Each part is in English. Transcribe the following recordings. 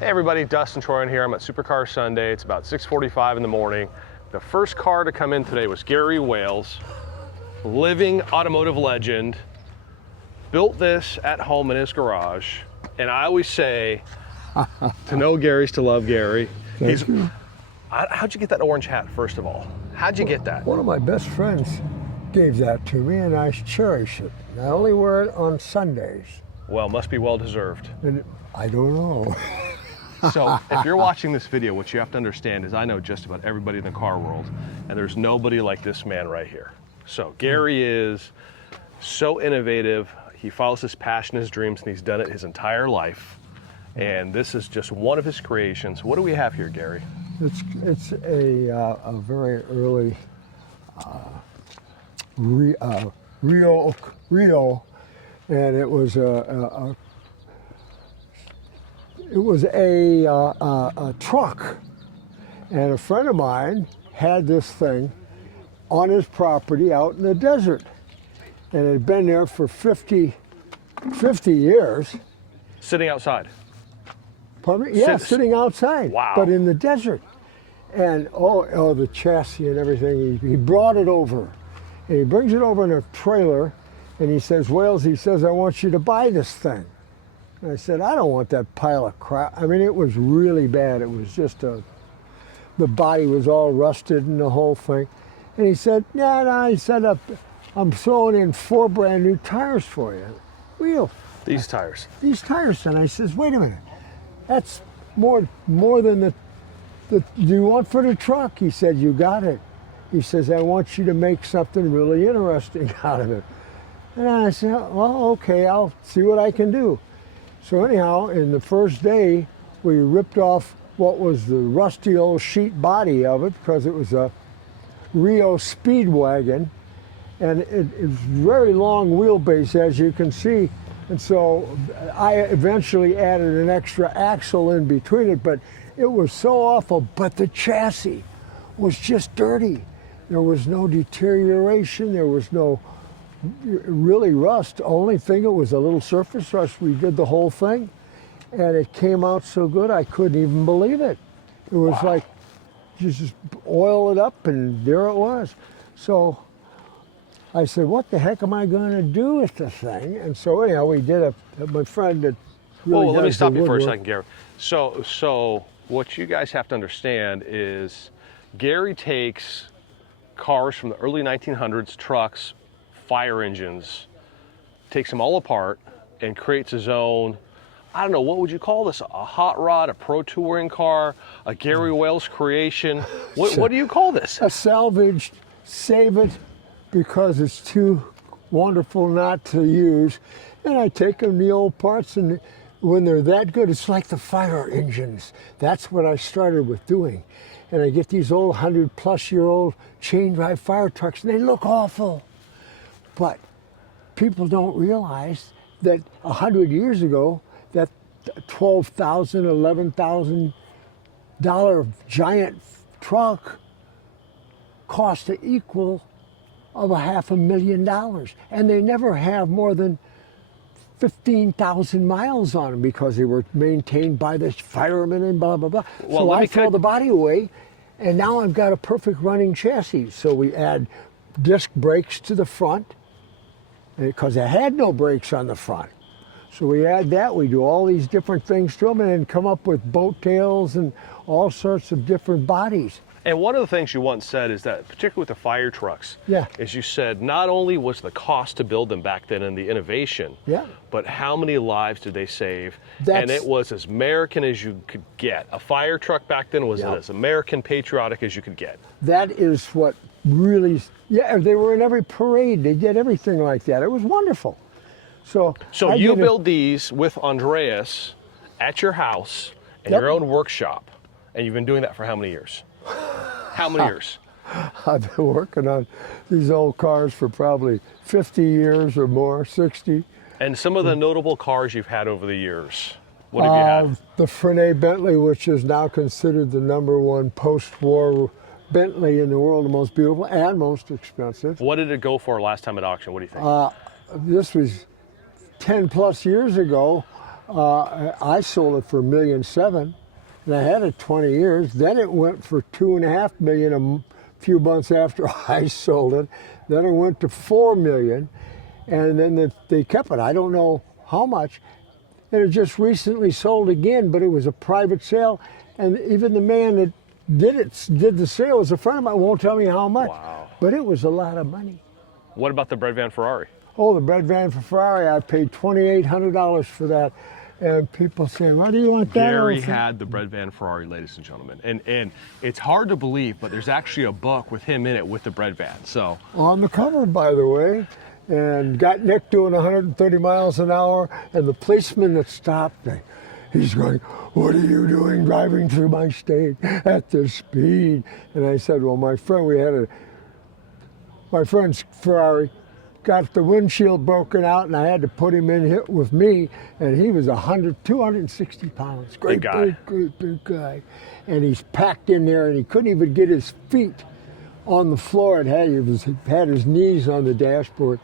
Hey everybody, Dustin Troyan here. I'm at Supercar Sunday. It's about 6:45 in the morning. The first car to come in today was Gary Wales, living automotive legend. Built this at home in his garage. And I always say, to know Gary's to love Gary. How'd you get that orange hat, first of all? How'd you get that? One of my best friends gave that to me, and I cherish it. I only wear it on Sundays. Well, must be well deserved. And I don't know. So if you're watching this video, what you have to understand is I know just about everybody in the car world, and there's nobody like this man right here. So Gary is so innovative. He follows his passion, his dreams, and he's done it his entire life. And this is just one of his creations. What do we have here, Gary? It's a very early Rio, and it was a truck, and a friend of mine had this thing on his property out in the desert, and it had been there for 50 years. Sitting outside. Pardon me? Yeah, sitting outside. Wow. But in the desert. And oh, the chassis and everything, he brought it over. And he brings it over in a trailer, and he says, Wales, he says, I want you to buy this thing. And I said, I don't want that pile of crap. I mean, it was really bad. It was just the body was all rusted and the whole thing. And he said, yeah, no, he said, I'm throwing in 4 brand new tires for you. Wheel. These tires. These tires. And I says, wait a minute. That's more than the do you want for the truck? He said, you got it. He says, I want you to make something really interesting out of it. And I said, well, okay, I'll see what I can do. So anyhow, in the first day, we ripped off what was the rusty old sheet body of it, because it was a Rio Speedwagon, and it's very long wheelbase, as you can see. And so I eventually added an extra axle in between it, but it was so awful. But the chassis was just dirty. There was no deterioration. There was no really rust. Only thing, it was a little surface rust. We did the whole thing, and it came out so good I couldn't even believe it. It was like, you just oil it up, and there it was. So I said, what the heck am I going to do with the thing? And so anyhow, we did my friend that really Well, let me stop you for a woodwork. second, Gary. So what you guys have to understand is Gary takes cars from the early 1900s, trucks, fire engines, takes them all apart and creates his own, I don't know, what would you call this? A hot rod, a pro touring car, a Gary Wales creation? What do you call this? A salvaged, save it because it's too wonderful not to use. And I take them, the old parts, and when they're that good, it's like the fire engines. That's what I started with doing. And I get these old 100-plus-year-old chain drive fire trucks, and they look awful. But people don't realize that 100 years ago, that $12,000, $11,000 giant truck cost the equal of $500,000. And they never have more than 15,000 miles on them because they were maintained by the firemen and blah, blah, blah. Well, so I throw the body away, and now I've got a perfect running chassis. So we add disc brakes to the front, because I had no brakes on the front. So we add that, we do all these different things to them, and then come up with boat tails and all sorts of different bodies. And one of the things you once said is that, particularly with the fire trucks, Yeah. is you said not only was the cost to build them back then and the innovation, Yeah. but how many lives did they save? And That's- it was as American as you could get. A fire truck back then was Yeah. as American patriotic as you could get. That is what really, yeah, they were in every parade. They did everything like that. It was wonderful. So I you did it- build these with Andreas at your house in Yep. your own workshop, and you've been doing that for how many years? How many years? I've been working on these old cars for probably 50 years or more, 60. And some of the notable cars you've had over the years. What have you had? The Frenet Bentley, which is now considered the #1 post-war Bentley in the world, the most beautiful and most expensive. What did it go for last time at auction? What do you think? This was 10 plus years ago. I sold it for $1.7 million, and I had it 20 years. Then it went for $2.5 million a few months after I sold it. Then it went to $4 million, and then they kept it. I don't know how much. And it just recently sold again, but it was a private sale, and even the man that did the sale was a friend of mine. Won't tell me how much, Wow. but it was a lot of money. What about the bread van Ferrari? Oh, the bread van for Ferrari, I paid $2,800 for that. And people say, why do you want that? Gary had the bread van Ferrari, ladies and gentlemen. And it's hard to believe, but there's actually a book with him in it with the bread van. So on the cover, by the way, and got Nick doing 130 miles an hour, and the policeman that stopped me, he's going, what are you doing driving through my state at this speed? And I said, well, my friend's Ferrari got the windshield broken out, and I had to put him in here with me, and he was 260 pounds. Great big guy. And he's packed in there, and he couldn't even get his feet on the floor. He had his knees on the dashboard.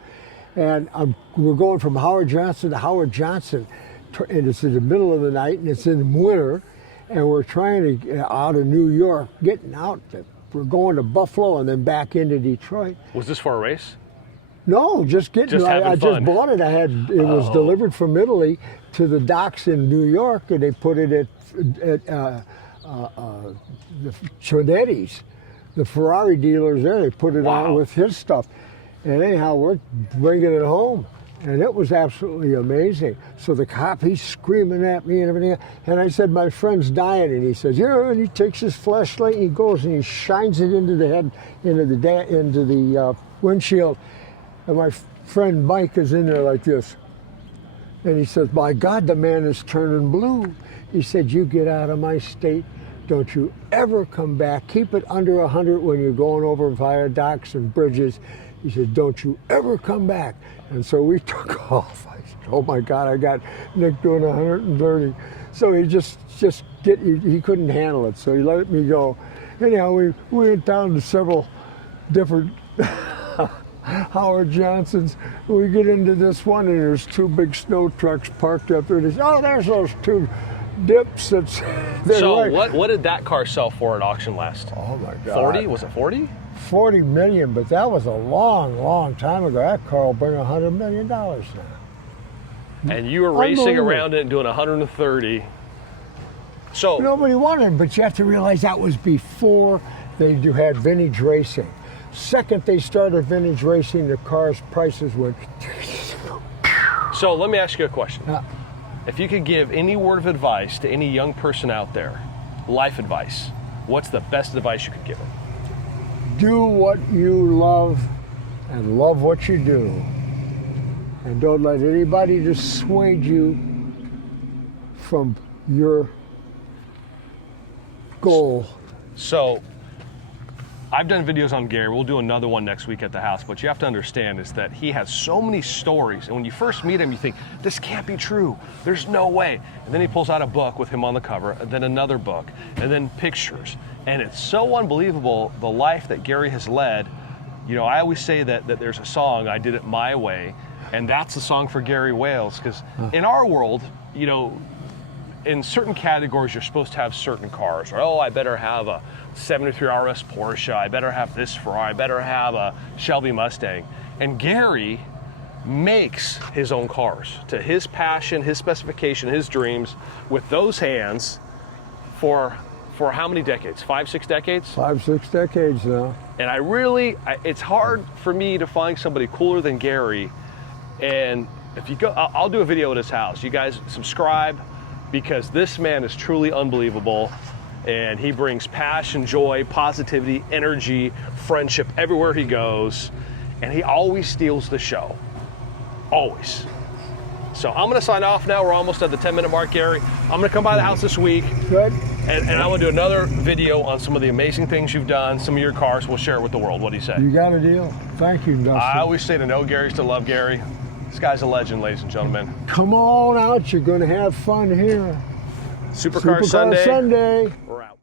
And we're going from Howard Johnson to Howard Johnson, and it's in the middle of the night, and it's in winter, and we're trying to get out of New York, getting out. We're going to Buffalo and then back into Detroit. was this for a race? No, just getting. Just having I fun. just bought it. It was delivered from Italy to the docks in New York, and they put it at the Chionetti's, the Ferrari dealers there. They put it on with his stuff, and anyhow, we're bringing it home, and it was absolutely amazing. So the cop, he's screaming at me and everything, and I said, my friend's dying, and he says, yeah, and he takes his flashlight and he goes and he shines it into the head, into the windshield. And my friend Mike is in there like this. And he says, my God, the man is turning blue. He said, you get out of my state. Don't you ever come back. Keep it under 100 when you're going over viaducts and bridges. He said, don't you ever come back. And so we took off. I said, oh my God, I got Nick doing 130. So he he couldn't handle it. So he let me go. Anyhow, we went down to several different Howard Johnson's. We get into this one, and there's two big snow trucks parked up there. There's those two dips. So what did that car sell for at auction last? Oh my God. 40? Was it 40? 40 million, but that was a long, long time ago. That car will bring $100 million now. And you were racing around it and doing 130. So nobody wanted it, but you have to realize that was before they had vintage racing. Second they started vintage racing, the cars' prices went. So let me ask you a question. If you could give any word of advice to any young person out there, life advice, what's the best advice you could give them? Do what you love and love what you do. And don't let anybody dissuade you from your goal. So I've done videos on Gary. We'll do another one next week at the house. But you have to understand is that he has so many stories. And when you first meet him, you think, this can't be true. There's no way. And then he pulls out a book with him on the cover, and then another book, and then pictures. And it's so unbelievable, the life that Gary has led. You know, I always say that there's a song, I Did It My Way. And that's the song for Gary Wales. Because in our world, you know, in certain categories, you're supposed to have certain cars. Or, oh, I better have a 73 RS Porsche. I better have this Ferrari. I better have a Shelby Mustang. And Gary makes his own cars to his passion, his specification, his dreams with those hands for how many decades? 5, 6 decades? 5, 6 decades now. And it's hard for me to find somebody cooler than Gary. And if you go, I'll do a video at his house. You guys subscribe, because this man is truly unbelievable, and he brings passion, joy, positivity, energy, friendship everywhere he goes, and he always steals the show, always. So I'm gonna sign off now. We're almost at the 10-minute mark, Gary. I'm gonna come by the house this week. Good. And I'm gonna do another video on some of the amazing things you've done, some of your cars. We'll share it with the world. What do you say? You got a deal. Thank you, Dustin. I always say to know Gary's to love Gary. This guy's a legend, ladies and gentlemen. Come on out. You're going to have fun here. Supercar Sunday. Sunday. We're out.